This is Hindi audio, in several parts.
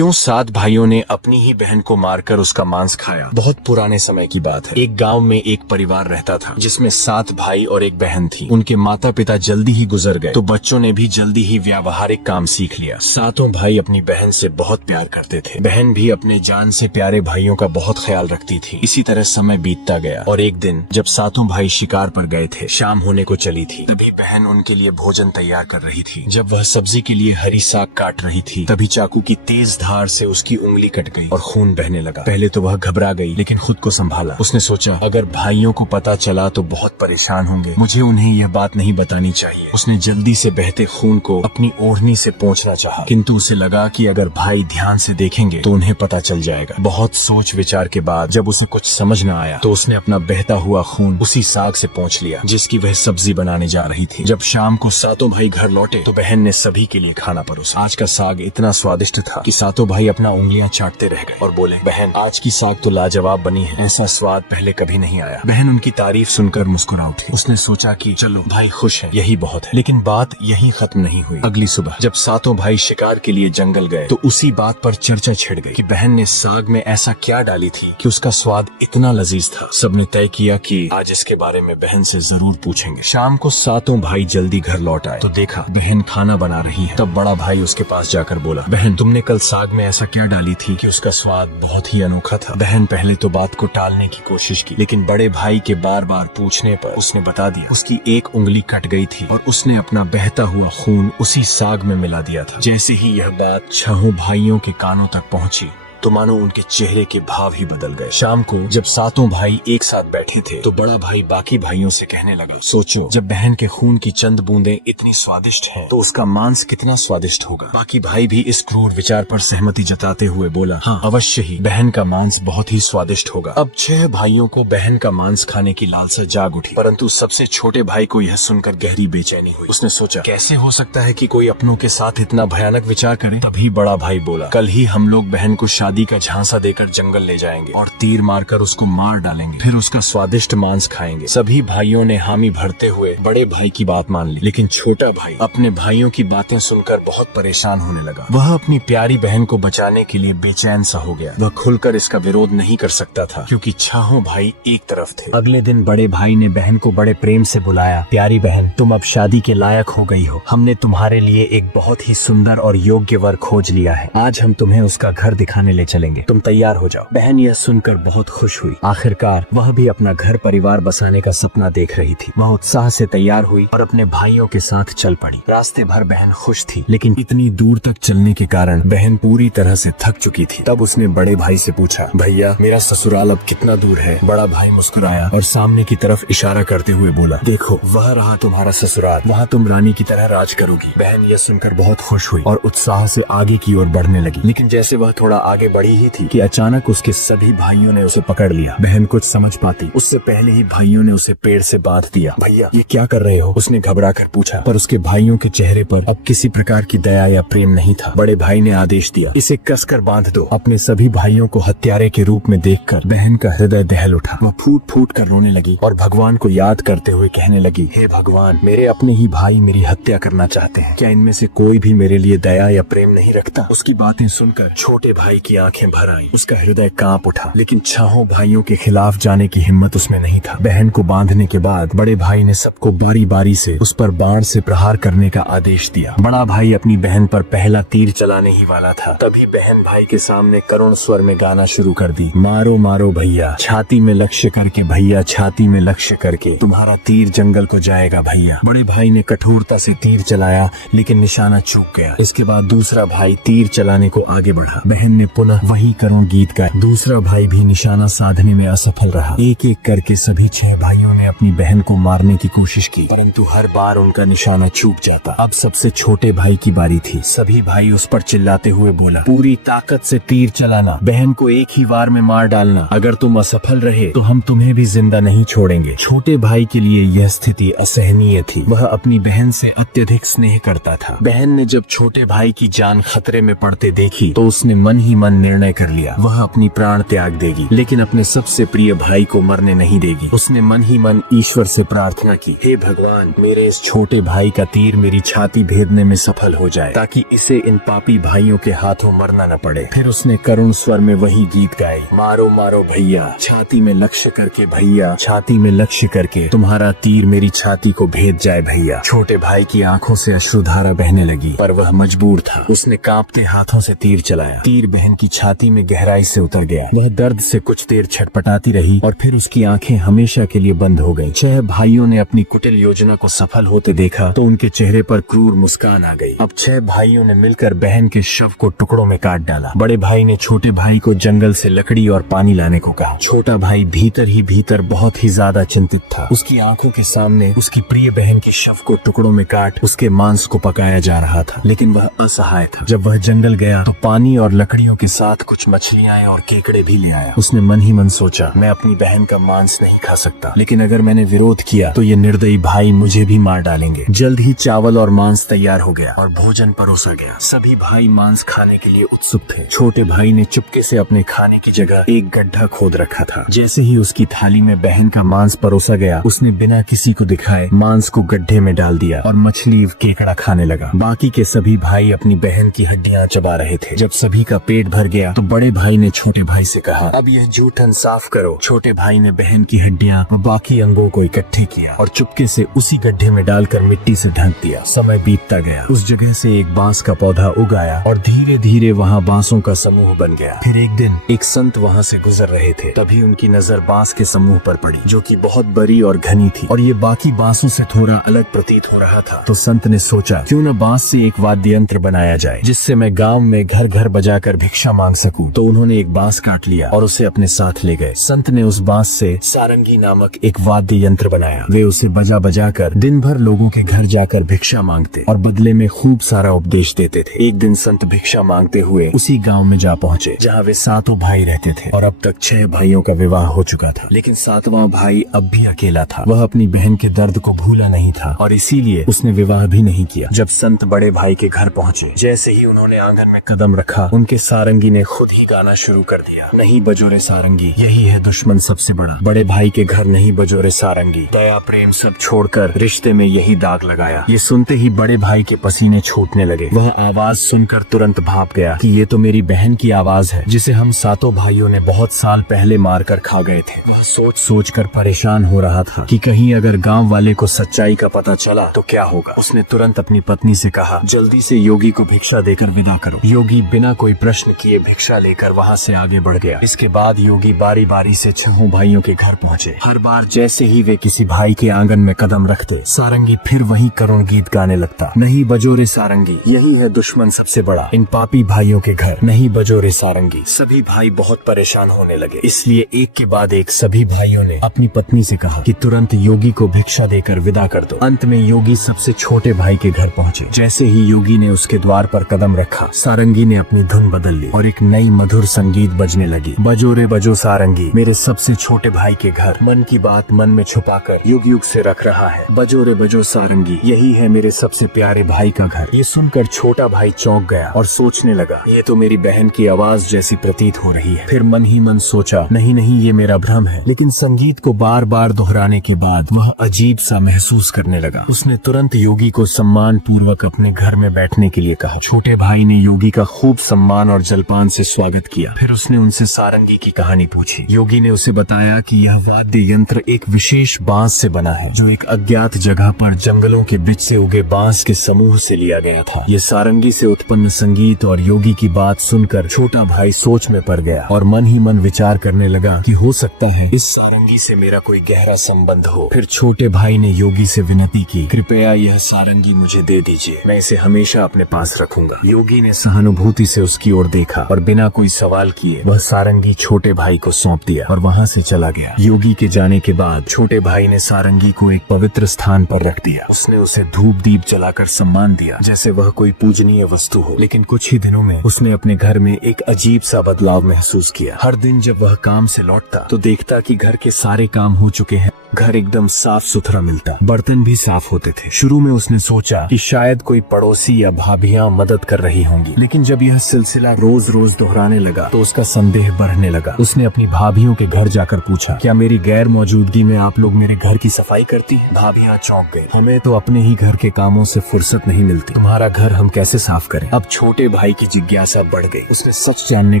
क्यों 7 भाइयों ने अपनी ही बहन को मारकर उसका मांस खाया। बहुत पुराने समय की बात है। एक गांव में एक परिवार रहता था जिसमें 7 भाई और एक बहन थी। उनके माता पिता जल्दी ही गुजर गए तो बच्चों ने भी जल्दी ही व्यावहारिक काम सीख लिया। 7 भाई अपनी बहन से बहुत प्यार करते थे। बहन भी अपने जान से प्यारे भाइयों का बहुत ख्याल रखती थी। इसी तरह समय बीतता गया और एक दिन जब 7 भाई शिकार पर गए थे, शाम होने को चली थी, तभी बहन उनके लिए भोजन तैयार कर रही थी। जब वह सब्जी के लिए हरी साग काट रही थी तभी चाकू की तेज धार से उसकी उंगली कट गई और खून बहने लगा। पहले तो वह घबरा गई लेकिन खुद को संभाला। उसने सोचा अगर भाइयों को पता चला तो बहुत परेशान होंगे, मुझे उन्हें यह बात नहीं बतानी चाहिए। उसने जल्दी से बहते खून को अपनी ओढ़नी से पोंछना चाहा, किंतु उसे लगा कि अगर भाई ध्यान से देखेंगे तो उन्हें पता चल जाएगा। बहुत सोच विचार के बाद जब उसे कुछ समझ न आया तो उसने अपना बहता हुआ खून उसी साग से पोंछ लिया जिसकी वह सब्जी बनाने जा रही थी। जब शाम को 7 भाई घर लौटे तो बहन ने सभी के लिए खाना परोसा। आज का साग इतना स्वादिष्ट था कि 7 भाई अपना उंगलियां चाटते रह गए और बोले, बहन आज की साग तो लाजवाब बनी है, ऐसा स्वाद पहले कभी नहीं आया। बहन उनकी तारीफ सुनकर मुस्कुरा उठी। उसने सोचा कि चलो भाई खुश है, यही बहुत है। लेकिन बात यहीं खत्म नहीं हुई। अगली सुबह जब 7 भाई शिकार के लिए जंगल गए तो उसी बात पर चर्चा छिड़ गई कि बहन ने साग में ऐसा क्या डाली थी कि उसका स्वाद इतना लजीज था। सबने तय किया कि आज इसके बारे में बहन से जरूर पूछेंगे। शाम को 7 भाई जल्दी घर लौट आए तो देखा बहन खाना बना रही है। तब बड़ा भाई उसके पास जाकर बोला, बहन तुमने कल साग में ऐसा क्या डाली थी कि उसका स्वाद बहुत ही अनोखा था। बहन पहले तो बात को टालने की कोशिश की लेकिन बड़े भाई के बार बार पूछने पर उसने बता दिया। उसकी एक उंगली कट गई थी और उसने अपना बहता हुआ खून उसी साग में मिला दिया था। जैसे ही यह बात 6 भाइयों के कानों तक पहुंची तो मानो उनके चेहरे के भाव ही बदल गए। शाम को जब 7 भाई एक साथ बैठे थे तो बड़ा भाई बाकी भाइयों से कहने लगा, सोचो जब बहन के खून की चंद बूंदें इतनी स्वादिष्ट हैं तो उसका मांस कितना स्वादिष्ट होगा। बाकी भाई भी इस क्रूर विचार पर सहमति जताते हुए बोला, हाँ अवश्य ही बहन का मांस बहुत ही स्वादिष्ट होगा। अब 6 भाइयों को बहन का मांस खाने की लालसा जाग उठी, परंतु सबसे छोटे भाई को यह सुनकर गहरी बेचैनी हुई। उसने सोचा कैसे हो सकता है कि कोई अपनों के साथ इतना भयानक विचार करे। तभी बड़ा भाई बोला, कल ही हम लोग बहन को शादी का झांसा देकर जंगल ले जाएंगे और तीर मारकर उसको मार डालेंगे, फिर उसका स्वादिष्ट मांस खाएंगे। सभी भाइयों ने हामी भरते हुए बड़े भाई की बात मान ली, लेकिन छोटा भाई अपने भाइयों की बातें सुनकर बहुत परेशान होने लगा। वह अपनी प्यारी बहन को बचाने के लिए बेचैन सा हो गया। वह खुलकर इसका विरोध नहीं कर सकता था क्योंकि 6 भाई एक तरफ थे। अगले दिन बड़े भाई ने बहन को बड़े प्रेम से बुलाया, प्यारी बहन तुम अब शादी के लायक हो गई हो। हमने तुम्हारे लिए एक बहुत ही सुंदर और योग्य वर खोज लिया है। आज हम तुम्हें उसका घर दिखाने ले चलेंगे, तुम तैयार हो जाओ। बहन यह सुनकर बहुत खुश हुई। आखिरकार वह भी अपना घर परिवार बसाने का सपना देख रही थी। वह उत्साह से तैयार हुई और अपने भाइयों के साथ चल पड़ी। रास्ते भर बहन खुश थी लेकिन इतनी दूर तक चलने के कारण बहन पूरी तरह से थक चुकी थी। तब उसने बड़े भाई से पूछा, भैया मेरा ससुराल अब कितना दूर है। बड़ा भाई मुस्कुराया और सामने की तरफ इशारा करते हुए बोला, देखो वह रहा तुम्हारा ससुराल, वहाँ तुम रानी की तरह राज करोगी। बहन यह सुनकर बहुत खुश हुई और उत्साह से आगे की ओर बढ़ने लगी। लेकिन जैसे वह थोड़ा आगे बढ़ी ही थी कि अचानक उसके सभी भाइयों ने उसे पकड़ लिया। बहन कुछ समझ पाती उससे पहले ही भाइयों ने उसे पेड़ से बांध दिया। भैया ये क्या कर रहे हो, उसने घबरा कर पूछा, पर उसके भाइयों के चेहरे पर अब किसी प्रकार की दया या प्रेम नहीं था। बड़े भाई ने आदेश दिया, इसे कसकर बांध दो। अपने सभी भाइयों को हत्यारे के रूप में देखकर बहन का हृदय दहल उठा। वह फूट फूट कर रोने लगी और भगवान को याद करते हुए कहने लगी, हे भगवान मेरे अपने ही भाई मेरी हत्या करना चाहते हैं, क्या इनमें से कोई भी मेरे लिए दया या प्रेम नहीं रखता। उसकी बातें सुनकर छोटे भाई की आंखें भर आईं। उसका हृदय कांप उठा लेकिन 6 भाइयों के खिलाफ जाने की हिम्मत उसमें नहीं था। बहन को बांधने के बाद बड़े भाई ने सबको बारी बारी से उस पर बाण से प्रहार करने का आदेश दिया। बड़ा भाई अपनी बहन पर पहला तीर चलाने ही वाला था, तभी बहन भाई के सामने करुण स्वर में गाना शुरू कर दी, मारो मारो भैया छाती में लक्ष्य करके, भैया छाती में लक्ष्य करके, तुम्हारा तीर जंगल को जाएगा भैया। बड़े भाई ने कठोरता से तीर चलाया लेकिन निशाना चूक गया। इसके बाद दूसरा भाई तीर चलाने को आगे बढ़ा। बहन ने पुनः वही करुण गीत गाया। दूसरा भाई भी निशाना साधने में असफल रहा। एक एक करके सभी 6 भाइयों ने अपनी बहन को मारने की कोशिश की परंतु हर बार उनका निशाना चूक जाता। अब सबसे छोटे भाई की बारी थी। सभी भाई उस पर चिल्लाते हुए बोला, पूरी ताकत से तीर चलाना, बहन को एक ही वार में मार डालना। अगर तुम असफल रहे तो हम तुम्हें भी जिंदा नहीं छोड़ेंगे। छोटे भाई के लिए यह स्थिति असहनीय थी। वह अपनी बहन से अत्यधिक स्नेह करता था। बहन ने जब छोटे भाई की जान खतरे में पड़ते देखी तो उसने मन ही मन निर्णय कर लिया, वह अपनी प्राण त्याग देगी लेकिन अपने सबसे प्रिय भाई को मरने नहीं देगी। उसने मन ही मन ईश्वर से प्रार्थना की, हे भगवान, मेरे इस छोटे भाई का तीर मेरी छाती भेदने में सफल हो जाए ताकि इसे इन पापी भाइयों के हाथों मरना न पड़े। फिर उसने करुण स्वर में वही गीत गाए, मारो मारो भैया, छाती में लक्ष्य करके भैया, छाती में लक्ष्य करके तुम्हारा तीर मेरी छाती को भेद जाए भैया। छोटे भाई की आंखों से अश्रुधारा बहने लगी पर वह मजबूर था। उसने कांपते हाथों से तीर चलाया। तीर बहन की छाती में गहराई से उतर गया। वह दर्द से कुछ देर छटपटाती रही और फिर उसकी आंखें हमेशा के लिए बंद हो गईं। 6 भाइयों ने अपनी कुटिल योजना को सफल होते देखा तो उनके चेहरे पर क्रूर मुस्कान आ गई। अब 6 भाइयों ने मिलकर बहन के शव को टुकड़ों में काट डाला। बड़े भाई ने छोटे भाई को जंगल से लकड़ी और पानी लाने को कहा। छोटा भाई भीतर ही भीतर बहुत ही ज्यादा चिंतित था। उसकी आंखों के सामने उसकी प्रिय बहन के शव को टुकड़ों में काट उसके मांस को पकाया जा रहा था, लेकिन वह असहाय था। जब वह जंगल गया तो पानी और लकड़ियों के साथ कुछ मछलियां और केकड़े भी ले आया। उसने मन ही मन सोचा, मैं अपनी बहन का मांस नहीं खा सकता, लेकिन अगर मैंने विरोध किया तो ये निर्दयी भाई मुझे भी मार डालेंगे। जल्द ही चावल और मांस तैयार हो गया और भोजन परोसा गया। सभी भाई मांस खाने के लिए उत्सुक थे। छोटे भाई ने चुपके से अपने खाने की जगह एक गड्ढा खोद रखा था। जैसे ही उसकी थाली में बहन का मांस परोसा गया, उसने बिना किसी को दिखाए मांस को गड्ढे में डाल दिया और मछली केकड़ा खाने लगा। बाकी के सभी भाई अपनी बहन की हड्डियां चबा रहे थे। जब सभी का पेट भर गया तो बड़े भाई ने छोटे भाई से कहा, अब यह जूठन साफ करो। छोटे भाई ने बहन की हड्डियां और बाकी अंगों को इकट्ठे किया और चुपके से उसी गड्ढे में डालकर मिट्टी से ढक दिया। समय बीतता गया। उस जगह से एक बांस का पौधा उग आया और धीरे धीरे वहाँ बांसों का समूह बन गया। फिर एक दिन एक संत वहाँ से गुजर रहे थे। तभी उनकी नजर बांस के समूह पर पड़ी जो कि बहुत बड़ी और घनी थी और ये बाकी बांसों से थोड़ा अलग प्रतीत हो रहा था। तो संत ने सोचा, क्यों न बांस से एक वाद्य यंत्र बनाया जाए जिससे मैं गांव में घर घर बजाकर भिक्षा मांग सकूं। तो उन्होंने एक बांस काट लिया और उसे अपने साथ ले गए। संत ने उस बांस से सारंगी नामक एक वाद्य यंत्र बनाया। वे उसे बजा बजा कर दिन भर लोगों के घर जाकर भिक्षा मांगते और बदले में खूब सारा उपदेश देते थे। एक दिन संत भिक्षा मांगते हुए उसी गांव में जा पहुंचे जहां वे 7 भाई रहते थे और अब तक 6 भाइयों का विवाह हो चुका था, लेकिन 7वां भाई अब भी अकेला था। वह अपनी बहन के दर्द को भूला नहीं था और इसीलिए उसने विवाह भी नहीं किया। जब संत बड़े भाई के घर पहुंचे, जैसे ही उन्होंने आंगन में कदम रखा, उनके सारंगी ने खुद ही गाना शुरू कर दिया, नहीं बजोरे सारंगी, यही है दुश्मन सबसे बड़ा। बड़े भाई के घर नहीं बजोरे सारंगी, दया प्रेम सब छोड़कर रिश्ते में यही दाग लगाया। ये सुनते ही बड़े भाई के पसीने छूटने लगे। वह आवाज सुनकर तुरंत भाप गया कि ये तो मेरी बहन की आवाज है जिसे हम 7 भाइयों ने बहुत साल पहले मारकर खा गए थे। वह सोच सोच कर परेशान हो रहा था कि कहीं अगर गांव वाले को सच्चाई का पता चला तो क्या होगा। उसने तुरंत अपनी पत्नी से कहा, जल्दी से योगी को भिक्षा देकर विदा करो। योगी बिना कोई प्रश्न किए भिक्षा लेकर वहाँ से आगे बढ़ गया। इसके बाद योगी बारी बारी से 6 भाइयों के घर पहुँचे। हर बार जैसे ही वे किसी भाई के आंगन में कदम रखते, सारंगी फिर वही करुण गीत गाने लगता, नहीं बजोरे सारंगी, यही है दुश्मन सबसे बड़ा, इन पापी भाइयों के घर नहीं बजोरे सारंगी। सभी भाई बहुत परेशान होने लगे, इसलिए एक के बाद एक सभी भाइयों ने अपनी पत्नी से कहा कि तुरंत योगी को भिक्षा देकर विदा कर दो। अंत में योगी सबसे छोटे भाई के घर पहुँचे। जैसे ही योगी ने उसके द्वार पर कदम रखा, सारंगी ने अपनी धुन बदल ली और एक नई मधुर संगीत बजने लगी, बजोरे बजो सारंगी, मेरे सबसे छोटे भाई के घर, मन की बात मन में छुपाकर युग युग से रख रहा है, बजोरे बजो सारंगी, यही है मेरे सबसे प्यारे भाई का घर। ये सुनकर छोटा भाई चौंक गया और सोचने लगा, ये तो मेरी बहन की आवाज जैसी प्रतीत हो रही है। फिर मन ही मन सोचा, नहीं नहीं, ये मेरा भ्रम है। लेकिन संगीत को बार बार दोहराने के बाद वह अजीब सा महसूस करने लगा। उसने तुरंत योगी को सम्मान पूर्वक अपने घर में बैठने के लिए कहा। छोटे भाई ने योगी का खूब सम्मान और जलपान से स्वागत किया। फिर उसने उनसे सारंगी की कहानी पूछी। योगी ने उसे बताया कि यह वाद्य यंत्र एक विशेष बांस से बना है जो एक अज्ञात जगह पर जंगलों के बीच से उगे बांस के समूह से लिया गया था। ये सारंगी से उत्पन्न संगीत और योगी की बात सुनकर छोटा भाई सोच में पड़ गया और मन ही मन विचार करने लगा कि हो सकता है इस सारंगी से मेरा कोई गहरा संबंध हो। फिर छोटे भाई ने योगी से विनती की, कृपया यह सारंगी मुझे दे दीजिए, मैं इसे हमेशा अपने पास रखूंगा। योगी ने सहानुभूति से उसकी ओर देखा और बिना कोई सवाल किए वह सारंगी छोटे भाई को सौंप दिया और वहाँ से चला गया। योगी के जाने के बाद छोटे भाई ने सारंगी को एक पवित्र स्थान पर रख दिया। उसने उसे धूप दीप जलाकर सम्मान दिया जैसे वह कोई पूजनीय वस्तु हो। लेकिन कुछ ही दिनों में उसने अपने घर में एक अजीब सा बदलाव महसूस किया। हर दिन जब वह काम से लौटता तो देखता कि घर के सारे काम हो चुके हैं घर एकदम साफ सुथरा मिलता, बर्तन भी साफ होते थे। शुरू में उसने सोचा कि शायद कोई पड़ोसी या भाभियां मदद कर रही होंगी, लेकिन जब यह सिलसिला रोज रोज दोहराने लगा तो उसका संदेह बढ़ने लगा। उसने अपनी भाभियों के घर जाकर पूछा, क्या मेरी गैर मौजूदगी में आप लोग मेरे घर की सफाई करती हैं? भाभियां चौंक गई, हमें तो अपने ही घर के कामों से फुर्सत नहीं मिलती, तुम्हारा घर हम कैसे साफ करें? अब छोटे भाई की जिज्ञासा बढ़ गई। उसने सच जानने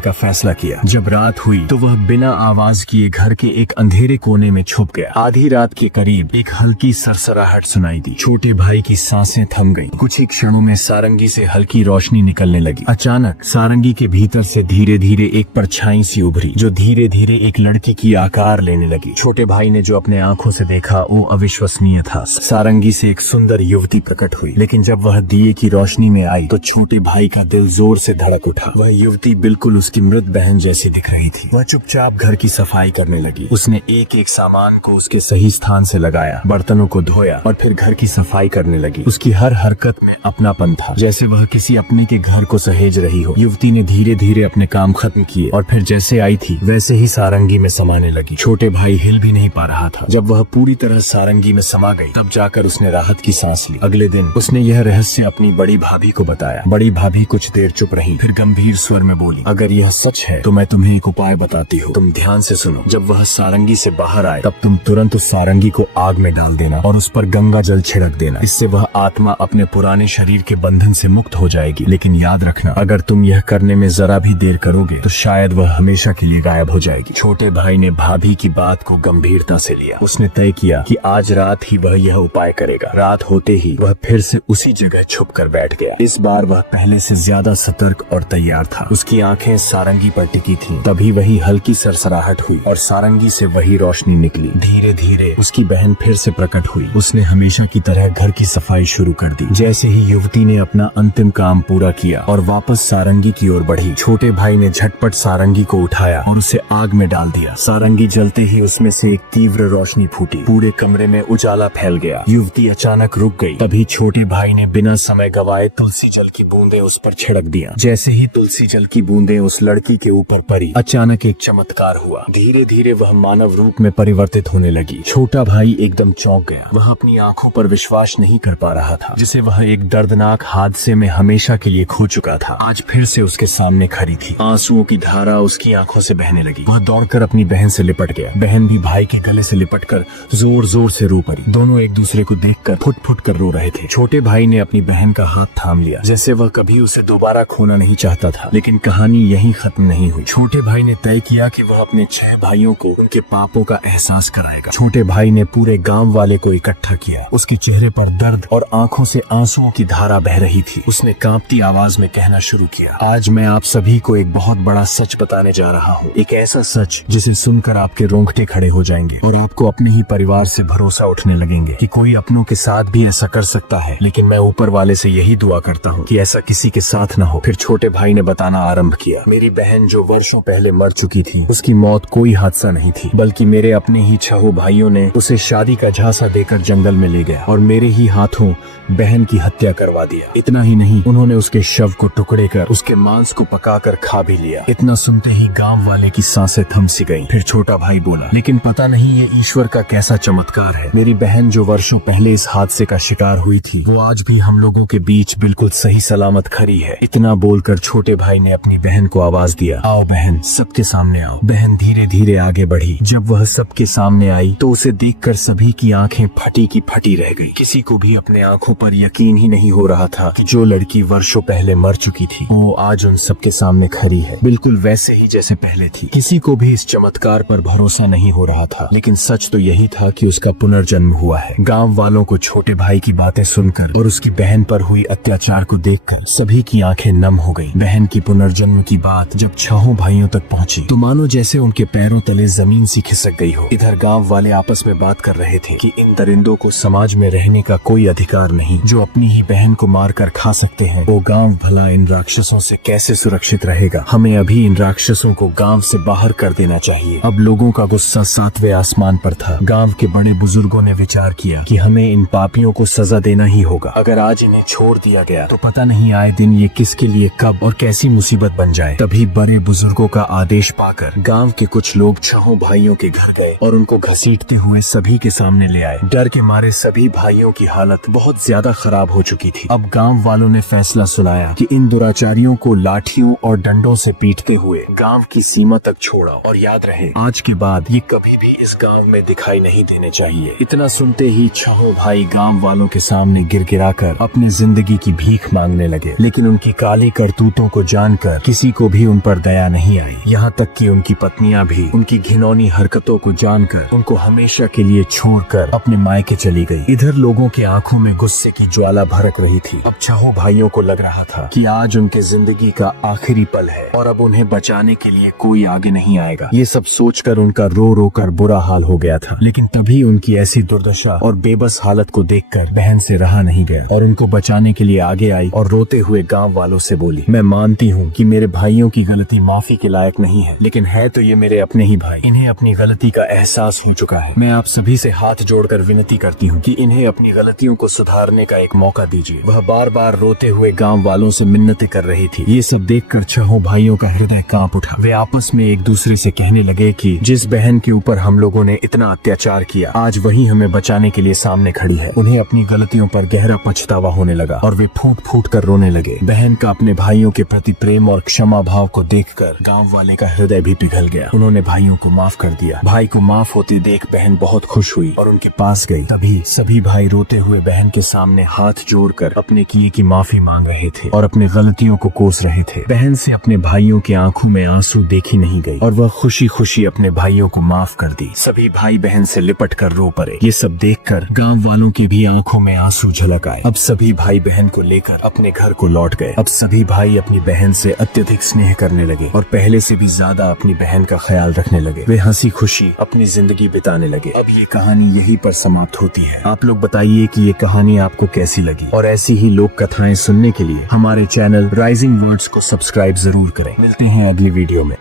का फैसला किया। जब रात हुई तो वह बिना आवाज किए घर के एक अंधेरे कोने में छुप गया। आधी रात के करीब एक हल्की सरसराहट सुनाई दी। छोटे भाई की सांसें थम गईं। कुछ ही क्षणों में सारंगी से हल्की रोशनी निकलने लगी। अचानक सारंगी के भीतर से धीरे धीरे एक परछाई सी उभरी, जो धीरे धीरे एक लड़की की आकार लेने लगी। छोटे भाई ने जो अपने आंखों से देखा वो अविश्वसनीय था। सारंगी से एक सुंदर युवती प्रकट हुई, लेकिन जब वह दिए की रोशनी में आई तो छोटे भाई का दिल जोर से धड़क उठा। वह युवती बिल्कुल उसकी मृत बहन जैसी दिख रही थी। वह चुपचाप घर की सफाई करने लगी। उसने एक एक सामान को उसके सही स्थान से लगाया, बर्तनों को धोया और फिर घर की सफाई करने लगी। उसकी हर हरकत में अपनापन था, जैसे वह किसी अपने के घर को सहेज रही हो। युवती ने धीरे धीरे अपने काम खत्म किए और फिर जैसे आई थी वैसे ही सारंगी में समाने लगी। छोटे भाई हिल भी नहीं पा रहा था। जब वह पूरी तरह सारंगी में समा गई तब जाकर उसने राहत की सांस ली। अगले दिन उसने यह रहस्य अपनी बड़ी भाभी को बताया। बड़ी भाभी कुछ देर चुप रही, फिर गंभीर स्वर में बोली, अगर यह सच है तो मैं तुम्हें एक उपाय बताती हूँ, तुम ध्यान से सुनो। जब वह सारंगी से बाहर आए तब तुम तुरंत उस सारंगी को आग में डाल देना और उस पर गंगा जल छिड़क देना। इससे वह आत्मा अपने पुराने शरीर के बंधन से मुक्त हो जाएगी। लेकिन याद रखना, अगर तुम यह करने में जरा भी देर करोगे तो शायद वह हमेशा के लिए गायब हो जाएगी। छोटे भाई ने भाभी की बात को गंभीरता से लिया। उसने तय किया कि आज रात ही वह यह उपाय करेगा। रात होते ही वह फिर से उसी जगह छुप कर बैठ गया। इस बार वह पहले से ज्यादा सतर्क और तैयार था। उसकी आंखें सारंगी पर टिकी थीं। तभी वही हल्की सरसराहट हुई और सारंगी से वही रोशनी निकली। धीरे धीरे उसकी बहन फिर से प्रकट हुई। उसने हमेशा की तरह घर की सफाई शुरू कर दी। जैसे ही युवती ने अपना अंतिम काम पूरा किया और वापस सारंगी की ओर बढ़ी, छोटे भाई ने झटपट सारंगी को उठाया और उसे आग में डाल दिया। सारंगी जलते ही उसमें से एक तीव्र रोशनी फूटी। पूरे कमरे में उजाला फैल गया। युवती अचानक रुक गई। तभी छोटे भाई ने बिना समय गवाए तुलसी जल की बूंदें उस पर छिड़क दिया। जैसे ही तुलसी जल की बूंदें उस लड़की के ऊपर पड़ी, अचानक एक चमत्कार हुआ। धीरे धीरे वह मानव रूप में परिवर्तित होने लगी। छोटा भाई एकदम चौंक गया। वह अपनी आंखों पर विश्वास नहीं कर पा रहा था, जिसे वह एक दर्दनाक हादसे में हमेशा के लिए खो चुका था। आज फिर से उसके सामने खड़ी थी। आंसुओं की धारा उसकी आंखों से बहने लगी। वह दौड़कर अपनी बहन से लिपट गया। बहन भी भाई के गले से लिपटकर जोर जोर से रो पड़ी। दोनों एक दूसरे को देखकर फुट फुट कर रो रहे थे। छोटे भाई ने अपनी बहन का हाथ थाम लिया, जैसे वह कभी उसे दोबारा खोना नहीं चाहता था। लेकिन कहानी यहीं खत्म नहीं हुई। छोटे भाई ने तय किया कि वह अपने 6 भाइयों को उनके पापों का एहसास कराएगा। छोटे भाई ने पूरे गांव वाले को इकट्ठा किया। उसके चेहरे पर दर्द और आंखों से आंसुओं की धारा बह रही थी। उसने कांपती आवाज में कहना शुरू किया, आज मैं आप सभी को एक बहुत बड़ा सच बताने जा रहा हूँ। एक ऐसा सच जिसे सुनकर आपके रोंगटे खड़े हो जाएंगे और आपको अपने ही परिवार से भरोसा उठने लगेंगे कि कोई अपनों के साथ भी ऐसा कर सकता है। लेकिन मैं ऊपर वाले से यही दुआ करता हूँ कि ऐसा किसी के साथ न हो। फिर छोटे भाई ने बताना आरंभ किया, मेरी बहन जो वर्षों पहले मर चुकी थी, उसकी मौत कोई हादसा नहीं थी, बल्कि मेरे अपने ही 6 भाइयों ने उसे शादी का झांसा देकर जंगल में ले गया और मेरे ही हाथों बहन की हत्या करवा दिया। इतना ही नहीं, उन्होंने उसके शव को टुकड़े कर उसके मांस को पकाकर खा भी लिया। इतना सुनते ही गांव वाले की सांसें थम सी गईं। फिर छोटा भाई बोला, लेकिन पता नहीं ये ईश्वर का कैसा चमत्कार है। मेरी बहन जो वर्षों पहले इस हादसे का शिकार हुई थी, वो आज भी हम लोगों के बीच बिल्कुल सही सलामत खड़ी है। इतना बोलकर छोटे भाई ने अपनी बहन को आवाज दिया, आओ बहन, सबके सामने आओ। बहन धीरे धीरे आगे बढ़ी। जब वह सबके सामने आई तो उसे देखकर सभी की आंखें फटी की फटी रह गई। किसी को भी अपने आंखों पर यकीन ही नहीं हो रहा था कि जो लड़की वर्षों पहले मर चुकी थी वो आज उन सबके सामने खड़ी है, बिल्कुल वैसे ही जैसे पहले थी। किसी को भी इस चमत्कार पर भरोसा नहीं हो रहा था, लेकिन सच तो यही था कि उसका पुनर्जन्म हुआ है। गांव वालों को छोटे भाई की बातें सुनकर और उसकी बहन पर हुई अत्याचार को देखकर सभी की आंखें नम हो गई। बहन की पुनर्जन्म की बात जब 6 भाइयों तक पहुंची तो मानो जैसे उनके पैरों तले जमीन सी खिसक गई हो। इधर गांव वाले आपस में बात कर रहे थे कि इन दरिंदों को समाज में रहने का कोई अधिकार नहीं, जो अपनी ही बहन को मारकर खा सकते हैं। वो गांव भला इन राक्षसों से कैसे सुरक्षित रहेगा? हमें अभी इन राक्षसों को गांव से बाहर कर देना चाहिए। अब लोगों का गुस्सा 7वें आसमान पर था। गांव के बड़े बुजुर्गों ने विचार किया कि हमें इन पापियों को सजा देना ही होगा। अगर आज इन्हें छोड़ दिया गया तो पता नहीं आए दिन ये किसके लिए कब और कैसी मुसीबत बन जाए। तभी बड़े बुजुर्गों का आदेश पाकर गांव के कुछ लोग 6 भाइयों के घर गए और उनको घसीट पीटते हुए सभी के सामने ले आए। डर के मारे सभी भाइयों की हालत बहुत ज्यादा खराब हो चुकी थी। अब गांव वालों ने फैसला सुनाया कि इन दुराचारियों को लाठियों और डंडों से पीटते हुए गांव की सीमा तक छोड़ा, और याद रहे आज के बाद ये कभी भी इस गांव में दिखाई नहीं देने चाहिए। इतना सुनते ही छहों भाई गांव वालों के सामने गिड़गिड़ाकर अपनी जिंदगी की भीख मांगने लगे, लेकिन उनकी काली करतूतों को जानकर किसी को भी उन पर दया नहीं आई। यहाँ तक कि उनकी पत्नियां भी उनकी घिनौनी हरकतों को जानकर उनको हमेशा के लिए छोड़कर अपने मायके चली गई। इधर लोगों के आंखों में गुस्से की ज्वाला भड़क रही थी। अब छहों भाइयों को लग रहा था कि आज उनके जिंदगी का आखिरी पल है और अब उन्हें बचाने के लिए कोई आगे नहीं आएगा। ये सब सोचकर उनका रो रो कर बुरा हाल हो गया था। लेकिन तभी उनकी ऐसी दुर्दशा और बेबस हालत को देखकर बहन से रहा नहीं गया और उनको बचाने के लिए आगे आई और रोते हुए गांव वालों से बोली, मैं मानती हूँ कि मेरे भाइयों की गलती माफी के लायक नहीं है, लेकिन है तो ये मेरे अपने ही भाई। इन्हें अपनी गलती का एहसास हो चुका है। मैं आप सभी से हाथ जोड़कर विनती करती हूँ कि इन्हें अपनी गलतियों को सुधारने का एक मौका दीजिए। वह बार बार रोते हुए गांव वालों से मिन्नतें कर रही थी। ये सब देखकर छहों भाइयों का हृदय कांप उठा। वे आपस में एक दूसरे से कहने लगे कि जिस बहन के ऊपर हम लोगों ने इतना अत्याचार किया, आज वही हमें बचाने के लिए सामने खड़ी है। उन्हें अपनी गलतियों पर गहरा पछतावा होने लगा और वे फूट फूट कर रोने लगे। बहन का अपने भाइयों के प्रति प्रेम और क्षमा भाव को देखकर गांव वाले का हृदय भी पिघल गया। उन्होंने भाइयों को माफ कर दिया। भाई को माफ होते देख बहन बहुत खुश हुई और उनके पास गई। तभी सभी भाई रोते हुए बहन के सामने हाथ जोड़कर अपने किए की माफी मांग रहे थे और अपने गलतियों को कोस रहे थे। बहन से अपने भाइयों की आंखों में आंसू देखी नहीं गई और वह खुशी खुशी अपने भाइयों को माफ कर दी। सभी भाई बहन से लिपट कर रो पड़े। ये सब देखकर गांव वालों के भी आंखों में आंसू झलक आए। अब सभी भाई बहन को लेकर अपने घर को लौट गए। अब सभी भाई अपनी बहन से अत्यधिक स्नेह करने लगे और पहले से भी ज्यादा अपनी बहन का ख्याल रखने लगे। वे हंसी खुशी अपनी जिंदगी बिताने लगे। अब ये कहानी यहीं पर समाप्त होती है। आप लोग बताइए कि ये कहानी आपको कैसी लगी, और ऐसी ही लोक कथाएं सुनने के लिए हमारे चैनल राइजिंग वर्ड्स को सब्सक्राइब जरूर करें। मिलते हैं अगली वीडियो में।